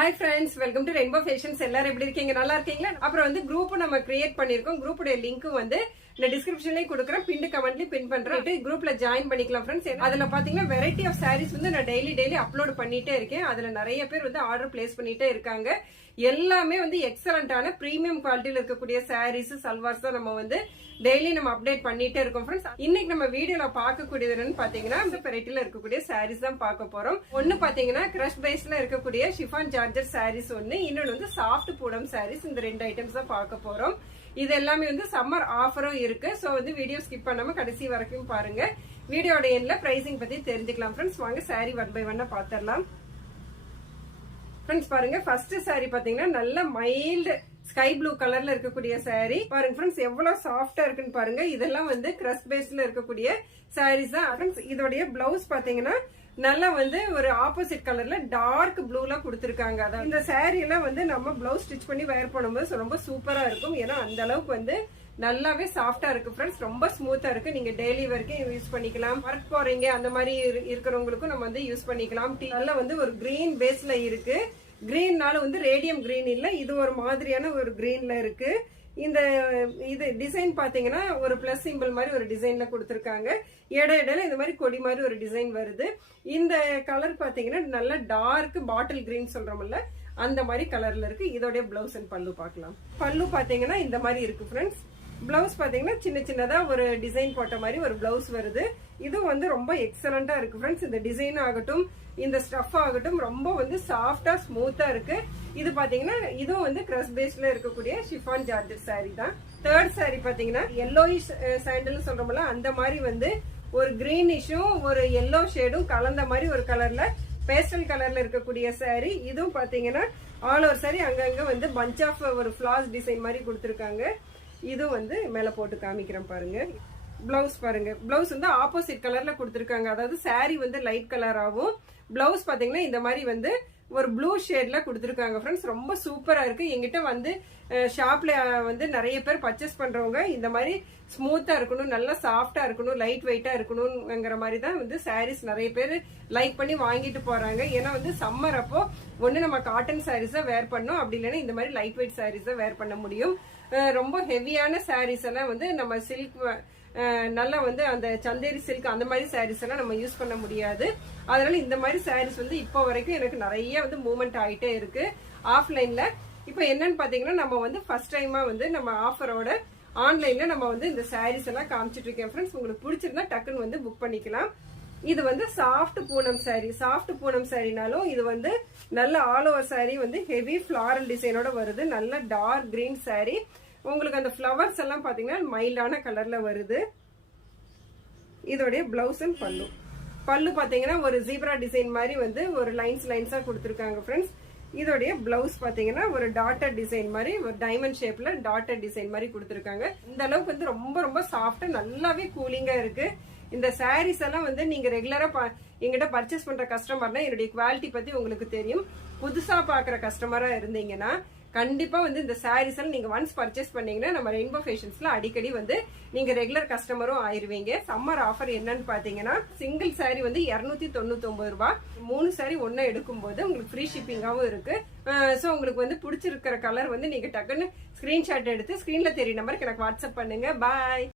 Hi friends, welcome to rainbow fashions. எல்லாரும் எப்படி இருக்கீங்க? நல்லா இருக்கீங்களா? அப்புறம் வந்து குரூப் நம்ம கிரியேட் பண்ணிருக்கோம். குரூப்புடைய லிங்க் வந்து இந்த டிஸ்கிரிப்ஷன்லயும் கொடுக்குறேன், பின் கமெண்ட்லயும் பின் பண்றேன். குரூப்ல ஜாயின் பண்ணிக்கலாம் ஃப்ரெண்ட்ஸ். அதுல பாத்தீங்கன்னா வெரைட்டி ஆஃப் சாரீஸ் வந்து நான் டெய்லி அப்லோட் பண்ணிட்டே இருக்கேன். அதுல நிறைய பேர் வந்து ஆர்டர் பிளேஸ் பண்ணிட்டே இருக்காங்க. எல்லாமே வந்து எக்ஸலண்டான பிரீமியம் குவாலிட்டியில இருக்கக்கூடிய சாரீஸ், சல்வார்ஸ் தான் நம்ம வந்து டெய்லி நம்ம அப்டேட் பண்ணிட்டே இருக்கோம் ஃப்ரெண்ட்ஸ். இன்னைக்கு நம்ம வீடியோல பார்க்கக்கூடியது பாத்தீங்கன்னா இந்த வெரைட்டில இருக்கக்கூடிய சாரீஸ் தான் பார்க்க போறோம். ஒன்னு பாத்தீங்கன்னா கிரஷ் பேஸ்ல இருக்கக்கூடிய ஷிஃபான் ஜார்ஜர் சாரீஸ் ஒன்னு, இன்னொன்னு வந்து சாஃப்ட் பூனம் சாரீஸ். இந்த ரெண்டு ஐட்டம்ஸ் தான் பார்க்க போறோம். இது எல்லாமே வந்து சம்மர் ஆஃபரும் இருக்கு. சோ வந்து வீடியோ ஸ்கிப் பண்ணாம கடைசி வரைக்கும் பாருங்க. வீடியோட எண்ட்ல பிரைசிங் பத்தி தெரிஞ்சுக்கலாம் ஃப்ரெண்ட்ஸ். வாங்க சாரீ ஒன் பை ஒன்னா பாத்திரலாம் ஃப்ரெண்ட்ஸ். பாருங்க, ஃபர்ஸ்ட் சாரி பாத்தீங்கன்னா நல்ல மைல்டு ஸ்கை ப்ளூ கலர்ல இருக்கக்கூடிய சாரி. பாருங்க ஃப்ரெண்ட்ஸ், எவ்வளவு சாஃப்டா இருக்குன்னு பாருங்க. இதெல்லாம் வந்து கிரஷ் பேஸ்ல இருக்கக்கூடிய சாரீஸ் தான் ஃப்ரெண்ட்ஸ். இதோடைய பிளவுஸ் பாத்தீங்கன்னா நல்லா வந்து ஒரு ஆப்போசிட் கலர்ல டார்க் ப்ளூல கொடுத்திருக்காங்க. அதாவது இந்த சாரி எல்லாம் வந்து நம்ம பிளவுஸ் ஸ்டிச் பண்ணி வேர் பண்ணும்போது ரொம்ப சூப்பரா இருக்கும். ஏன்னா அந்த அளவுக்கு வந்து நல்லாவே சாஃப்டா இருக்கு ஃப்ரெண்ட்ஸ். ரொம்ப ஸ்மூத்தா இருக்கு. நீங்க டெய்லி வரைக்கும் யூஸ் பண்ணிக்கலாம். ஒர்க் போறீங்க அந்த மாதிரி இருக்கிறவங்களுக்கும் நம்ம வந்து யூஸ் பண்ணிக்கலாம். நல்லா வந்து ஒரு கிரீன் பேஸ்ல இருக்கு. கிரீன்னால வந்து ரேடியம் கிரீன் இல்ல, இது ஒரு மாதிரியான ஒரு கிரீன்ல இருக்கு. இந்த இது டிசைன் பாத்தீங்கன்னா ஒரு பிளஸ் சிம்பிள் மாதிரி ஒரு டிசைன்ல கொடுத்திருக்காங்க. இடையில இந்த மாதிரி கொடி மாதிரி ஒரு டிசைன் வருது. இந்த கலர் பாத்தீங்கன்னா நல்ல டார்க் பாட்டில் கிரீன் சொல்றோம்ல, அந்த மாதிரி கலர்ல இருக்கு. இதோட பிளவுஸ் அண்ட் பல்லு பார்க்கலாம். பல்லு பாத்தீங்கன்னா இந்த மாதிரி இருக்கு ஃப்ரெண்ட்ஸ். பிளவுஸ் பாத்தீங்கன்னா சின்ன சின்னதா ஒரு டிசைன் போட்ட மாதிரி ஒரு பிளவுஸ் வருது. இது வந்து ரொம்ப எக்ஸலண்டா இருக்கு ஃப்ரெண்ட்ஸ். இந்த டிசைன் ஆகட்டும், இந்த ஸ்டஃப் ஆகட்டும் ரொம்ப வந்து சாஃப்டா ஸ்மூத்தா இருக்கு. இது பாத்தீங்கன்னா இதுவும் வந்து கிரஷ் பேஸ்ல இருக்கக்கூடிய ஷிஃபான் ஜார்ஜெட் சாரி தான். தேர்ட் சாரி பாத்தீங்கன்னா எல்லோயிஷ் சாண்டல் சொல்றோம்ல, அந்த மாதிரி வந்து ஒரு கிரீனிஷும் ஒரு எல்லோ ஷேடும் கலந்த மாதிரி ஒரு கலர்ல பேஸ்டல் கலர்ல இருக்கக்கூடிய சாரி. இதுவும் பாத்தீங்கன்னா ஆல் ஓவர் சாரி அங்கங்க வந்து பஞ்ச் ஆஃப் ஒரு ஃபிளாஸ் டிசைன் மாதிரி கொடுத்திருக்காங்க. இது வந்து மேல போட்டு காமிக்கிறேன் பாருங்க. பிளவுஸ் பாருங்க, பிளவுஸ் வந்து ஆப்போசிட் கலர்ல கொடுத்திருக்காங்க. அதாவது சாரி வந்து லைட் கலராகவும் பிளவுஸ் பாத்தீங்கன்னா இந்த மாதிரி வந்து ஒரு ப்ளூ ஷேட்ல கொடுத்திருக்காங்க ஃப்ரெண்ட்ஸ். ரொம்ப சூப்பரா இருக்கு. எங்கிட்ட வந்து ஷாப்ல வந்து நிறைய பேர் பர்ச்சேஸ் பண்றவங்க இந்த மாதிரி ஸ்மூத்தா இருக்கணும், நல்லா சாஃப்டா இருக்கணும், லைட் வெயிட்டா இருக்கணும்ங்கிற மாதிரி தான் வந்து சாரீஸ் நிறைய பேர் லைக் பண்ணி வாங்கிட்டு போறாங்க. ஏன்னா வந்து சம்மர் அப்போ ஒண்ணு நம்ம காட்டன் சாரீஸா வேர் பண்ணோம், அப்படி இல்லைன்னா இந்த மாதிரி லைட் வெயிட் சாரீஸா வேர் பண்ண முடியும். ரொம்ப ஹெவியான சாரீஸ் எல்லாம் வந்து நம்ம சில்க் நல்லா வந்து அந்த சந்தேரி சில்க் அந்த மாதிரி சாரீஸ் எல்லாம் நம்ம யூஸ் பண்ண முடியாது. அதனால இந்த மாதிரி சாரீஸ் வந்து இப்போ வரைக்கும் எனக்கு நிறைய வந்து மூவ்மெண்ட் ஆயிட்டே இருக்கு ஆஃப்லைன்ல. இப்போ என்னன்னு பாத்தீங்கன்னா நம்ம வந்து ஃபர்ஸ்ட் டைமா வந்து நம்ம ஆஃபரோட ஆன்லைன்ல நம்ம வந்து இந்த சாரீஸ் எல்லாம் காமிச்சிட்டு இருக்கேன் ஃப்ரெண்ட்ஸ். உங்களுக்கு பிடிச்சிருந்தா டக்குன்னு வந்து புக் பண்ணிக்கலாம். இது வந்து சாஃப்ட் பூனம் சாரி. சாஃப்ட் பூனம் சாரினாலும் இது வந்து நல்ல ஆல் ஓவர் சாரி வந்து ஹெவி ஃபிளாரல் டிசைனோட வருது. நல்ல டார்க் கிரீன் சாரி. உங்களுக்கு அந்த ஃபிளவர்ஸ் எல்லாம் பாத்தீங்கன்னா மைல்டான கலர்ல வருது. இதோடைய பிளவுஸ் அண்ட் பல்லு. பல்லு பாத்தீங்கன்னா ஒரு ஜீப்ரா டிசைன் மாதிரி வந்து ஒரு லைன்ஸா கொடுத்திருக்காங்க ஃப்ரெண்ட்ஸ். இதோடைய பிளவுஸ் பாத்தீங்கன்னா ஒரு டாட்டர் டிசைன் மாதிரி ஒரு டைமண்ட் ஷேப்ல டாட்டர் டிசைன் மாதிரி கொடுத்திருக்காங்க. இந்த அளவுக்கு வந்து ரொம்ப சாஃப்டா நல்லாவே கூலிங்கா இருக்கு. இந்த சாரீஸ் எல்லாம் வந்து நீங்க ரெகுலரா எங்கிட்ட பர்ச்சேஸ் பண்ற கஸ்டமர்னா என்னுடைய குவாலிட்டி பத்தி உங்களுக்கு தெரியும். புதுசா பாக்குற கஸ்டமரா இருந்தீங்கன்னா கண்டிப்பா வந்து இந்த சாரீஸ் எல்லாம் நீங்க ஒன்ஸ் பர்ச்சேஸ் பண்ணீங்கன்னா நம்ம ரெயின்போ ஃபேஷன்ஸ்ல அடிக்கடி வந்து நீங்க ரெகுலர் கஸ்டமரும் ஆயிருவீங்க. சம்மர் ஆஃபர் என்னன்னு பாத்தீங்கன்னா சிங்கிள் சாரி வந்து 299 ரூபாய். 3 சாரி ஒன்னா எடுக்கும் போது உங்களுக்கு ஃப்ரீ ஷிப்பிங்காவும் இருக்கு. சோ உங்களுக்கு வந்து பிடிச்சிருக்கிற கலர் வந்து நீங்க டக்குன்னு ஸ்கிரீன்ஷாட் எடுத்து ஸ்கிரீன்ல தெரிய நம்பருக்கு எனக்கு வாட்ஸ்அப் பண்ணுங்க. பாய்.